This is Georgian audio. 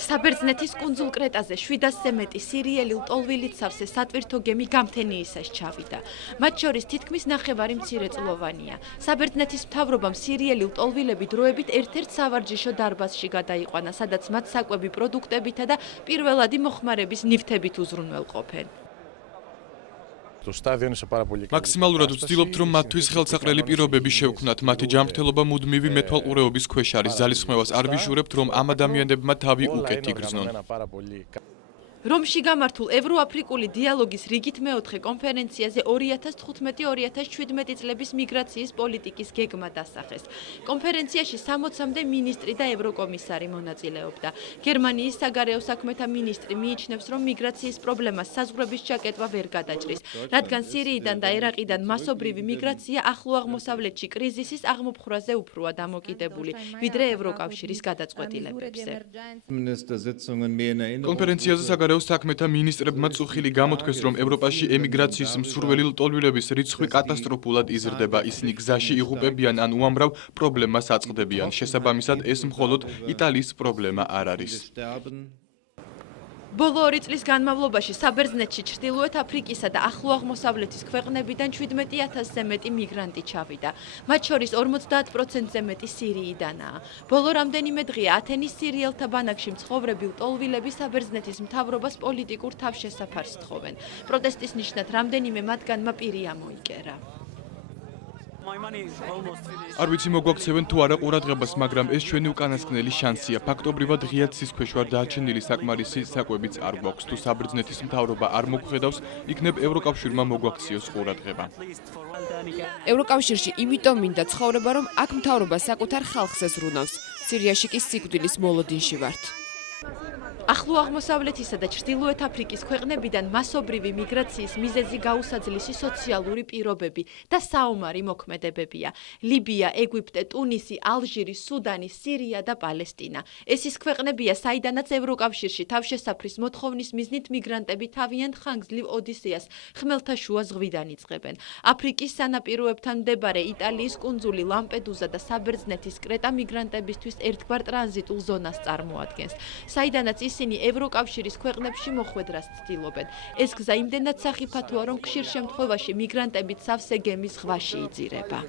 საბერძნეთის კუნძულ კრეტაზე 700-ზე მეტი სირიელი ლტოლვილით სავსე სატვირთო გემი გამთენიისას ჩავიდა. მათ შორის თითქმის ნახევარი მცირეწლოვანია. საბერძნეთის მთავრობამ სირიელი ლტოლვილები დროებით ერთ-ერთ სავარჯიშო დარბაზში გადაიყვანა, სადაც მათ საკვები პროდუქტებითა და პირველადი მოხმარების ნივთებით უზრუნველყოფენ. მაქსიმალურად ვცდილობთ, რომ მათთვის ხელსაყრელი პირობები შევქმნათ. მათი ჯანმრთელობა მუდმივი მეთვალყურეობის ქვეშ არის. ძალისხმევას არ ვიშურებთ, რომ ამ ადამიანებმა თავი უკეთ იგრძნონ. რომში გამართულ ევროაფრიკული დიალოგის რიგით მეოთხე კონფერენციაზე 2015-2017 წლების მიგრაციის პოლიტიკის გეგმა დასახეს. კონფერენციაში 60-მდე მინისტრი და ევროკომისარი მონაწილეობდა. გერმანიის საგარეო საქმეთა მინისტრი მიიჩნევს, რომ მიგრაციის პრობლემას საზღვრების ჩაკეტვა ვერ გადაჭრის, რადგან სირიიდან და ერაყიდან მასობრივი მიგრაცია ახლო აღმოსავლეთში კრიზისის აღმოფხვრაზე უფროა დამოკიდებული, ვიდრე ევროკავშირის გადაწყვეტილებებზე. კონფერენციაზე საგარეო საქმეთა მინისტრებმა წუხილი გამოთქვეს, რომ ევროპაში ემიგრაციის მსურველი ლტოლვილების რიცხვი კატასტროფულად იზრდება. ისინი გზაში იღუპებიან ან უამრავ პრობლემას აწყდებიან. შესაბამისად, ეს მხოლოდ იტალიის პრობლემა არ არის. ბოლო 2 წლის განმავლობაში საბერძნეთში ჩრდილოეთ აფრიკისა და ახლო აღმოსავლეთის ქვეყნებიდან 17,000-ზე მეტი მიგრანტი ჩავიდა. მათ შორის 50%-ზე მეტი სირიიდანაა. ბოლო რამდენიმე დღეა ათენის სირიელთა ბანაკში მცხოვრები ლტოლვილები საბერძნეთის მთავრობას პოლიტიკურ თავშესაფარს თხოვენ. პროტესტის ნიშნად რამდენიმე მათგანმა პირი ამოიკერა. არ ვიცი მოგვაქცევენ თუ არა ყურადღებას, მაგრამ ეს ჩვენი უკანასკნელი შანსია. ფაქტობრივად ღია ცის ქვეშ ვარ დააჩენილი, საკმარისი საკვებიც არ გვაქვს. თუ საბერძნეთის მთავრობა არ მოგხედავს, იქნებ ევროკავშირმა მოგვაქციოს ყურადღება. ევროკავშირში იმიტომ მინდა ცხოვრება, რომ აქ მთავრობა საკუთარ ხალხს ეზრუნავს. სირიაში კი სიკვდილის მოლოდინში ვართ. ახლო აღმოსავლეთისა და ჩრდილოეთ აფრიკის ქვეყნებიდან მასობრივი მიგრაციის მიზეზი გაუსაძლისი სოციალური პირობები და საომარი მოქმედებებია. ლიბია, ეგვიპტე, ტუნისი, ალჟირი, სუდანი, სირია და პალესტინა. ეს ის ქვეყნებია, საიდანაც ევროკავშირში თავშესაფრის მოთხოვნის მიზნით მიგრანტები თავიანთ ხანგრძლივ ოდისეას ხმელთაშუა ზღვიდან იწყებენ. აფრიკის სანაპიროებთან მდებარე იტალიის კუნძული ლამპედუზა და საბერძნეთის კრეტა მიგრანტებისთვის ერთგვარ ტრანზიტულ ზონას წარმოადგენს, საიდანაც ისინი ევროკავშირის ქვეყნებში მოხვედრას ცდილობენ. ეს გზა იმდენად სახიფათოა, რომ ხშირ შემთხვევაში მიგრანტებით სავსე გემის ზღვაში იძირება.